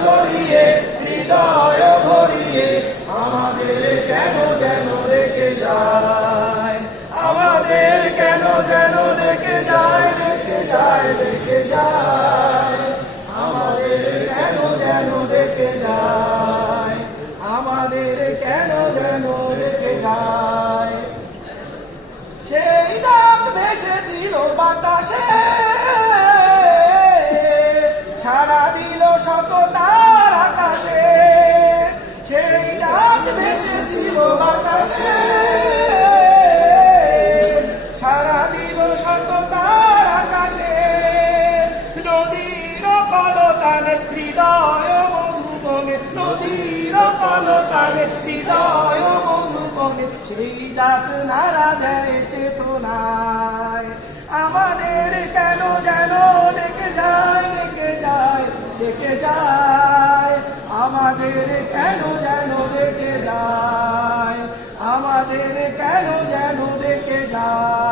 ছড়িয়ে হৃদয় ভরিয়ে আমাদের কেন যেন রেখে যায়, আমাদের কেন যেন রেখে যায়, রেখে যায়, রেখে যায়, আমাদের কেন যেন রেখে যায়, আমাদের কেন যেন রেখে যায়। সেই ডাক ভেসেছিল বাতাসে, সাড়া দিল শত তার আকাশে, সেই ডাক ভেসেছিল বাতাসে, সাড়া দিল শত তার আকাশে। নদীর কলতানে হৃদয় মধুবনে, নদীর কলতানে হৃদয় মধুবনে সেই ডাক নাড়া দেয় চেতনায়। আমাদের কেন যেন ডেকে যায়, ডেকে যায়, ডেকে যায়, আমাদের কেন যেন ডেকে যায়, আমাদের কেন যেন ডেকে যায়।